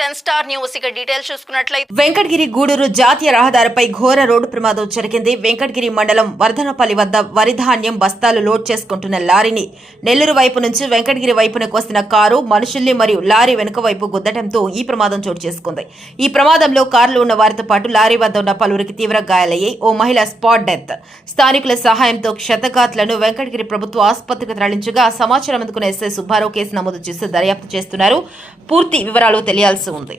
10 Star News ఇక details చూసుకున్నట్లయితే వెంకటగిరి గూడూరు జాతీయ రహదారిపై ఘోర రోడ్డు ప్రమాదం జరిగింది. వెంకటగిరి మండలం వర్ధనపల్లి వద్ద వరి ధాన్యం బస్తాలు లోడ్ చేసుకుంటున్న లారీని నెల్లూరు వైపు నుంచి వెంకటగిరి వైపునకు వస్తున్న కారు మనుషుల్ని మరియు లారీ వెనుక వైపు గుద్దటంతో ఈ ప్రమాదం చోటు చేసుకుంది. ఈ ప్రమాదంలో కారులో ఉన్న వారితో పాటు లారీ వద్ద ఉన్న పలువురికి తీవ్ర గాయాలయ్యాయి. ఓ మహిళ స్పాట్ డెత్. స్థానికుల సహాయంతో క్షతగాత్లను వెంకటగిరి ప్రభుత్వ ఆసుపత్రికి తరలించగా సమాచారం అందుకున్న ఎస్ఐ సుబ్బారావు కేసు నమోదు చేసి దర్యాప్తు చేస్తున్నారు. పూర్తి వివరాలు తెలియాల్సి ఉంది.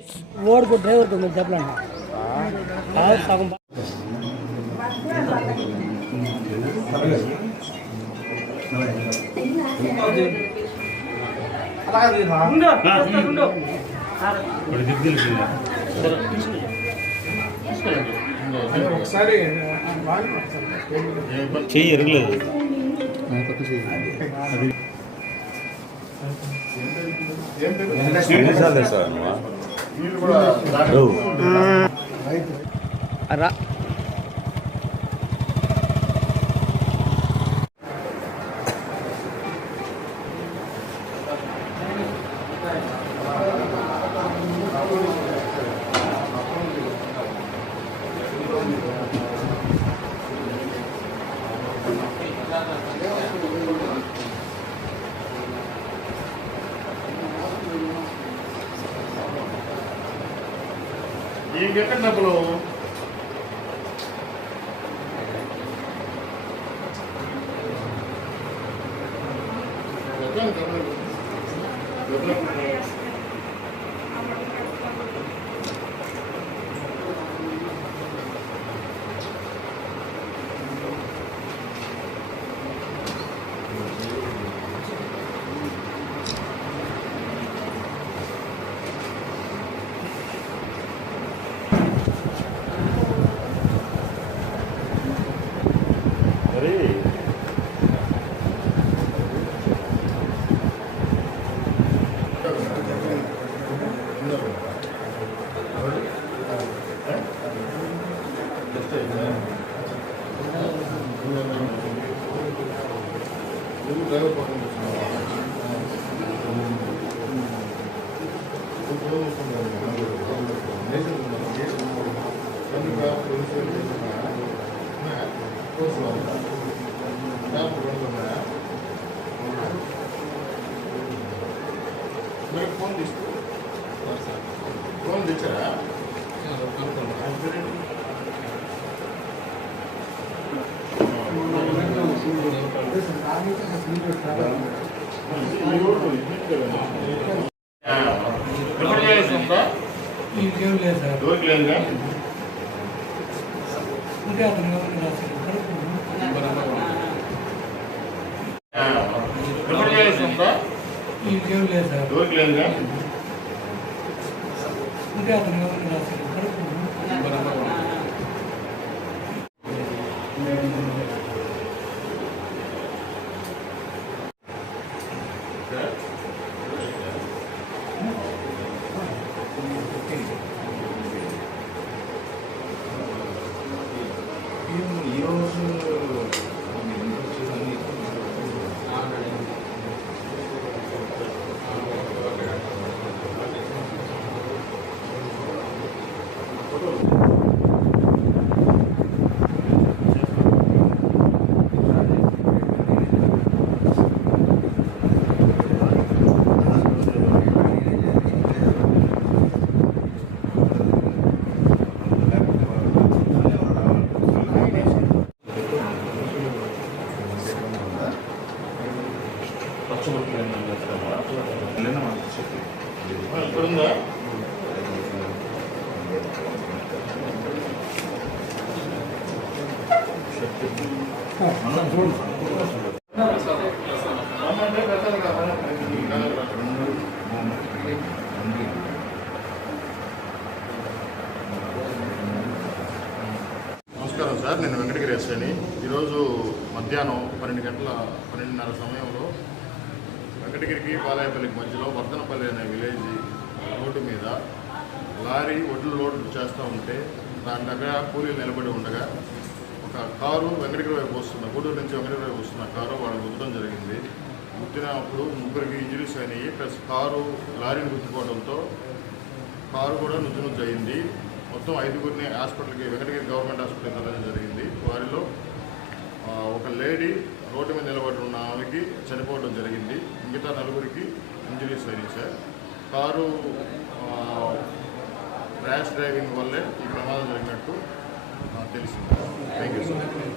ఎక్కడ డబ్బులు ఫోన్ తెచ్చారా? డోర్కి లేదుగా డోర్కి లేదుగా నమస్కారం సార్, నేను వెంకటగిరి ఎస్ఐని. ఈరోజు మధ్యాహ్నం 12:30 సమయంలో వెంకటగిరికి పాలాయపల్లికి మధ్యలో వర్ధనపల్లి అనే విలేజ్ రోడ్డు మీద లారీ ఒడ్లు లోడ్ చేస్తూ ఉంటే దాని దగ్గర కూలీలు నిలబడి ఉండగా ఒక కారు వెంకటగిరి వైపు వస్తున్న గూడూరు నుంచి వెంకటగిరి వైపు వస్తున్న కారు వాళ్ళు గుద్దడం జరిగింది. గుద్దినప్పుడు ముగ్గురికి ఇంజరీస్ అయినాయి. ప్లస్ కారు లారీని గుద్దుకోవడంతో కారు కూడా నుజ్జు అయింది. మొత్తం 5గురిని హాస్పిటల్కి వెంకటగిరి గవర్నమెంట్ హాస్పిటల్కి వెళ్ళడం జరిగింది. వారిలో ఒక లేడీ రోడ్డు మీద నిలబడి ఉన్న ఆమెకి చనిపోవడం జరిగింది. మిగతా 4గురికి ఇంజరీస్ అయినాయి సార్. కారు ర్యాష్ డ్రైవింగ్ వల్లే ఈ ప్రమాదం జరిగినట్టు తెలిసింది. Thank you sir.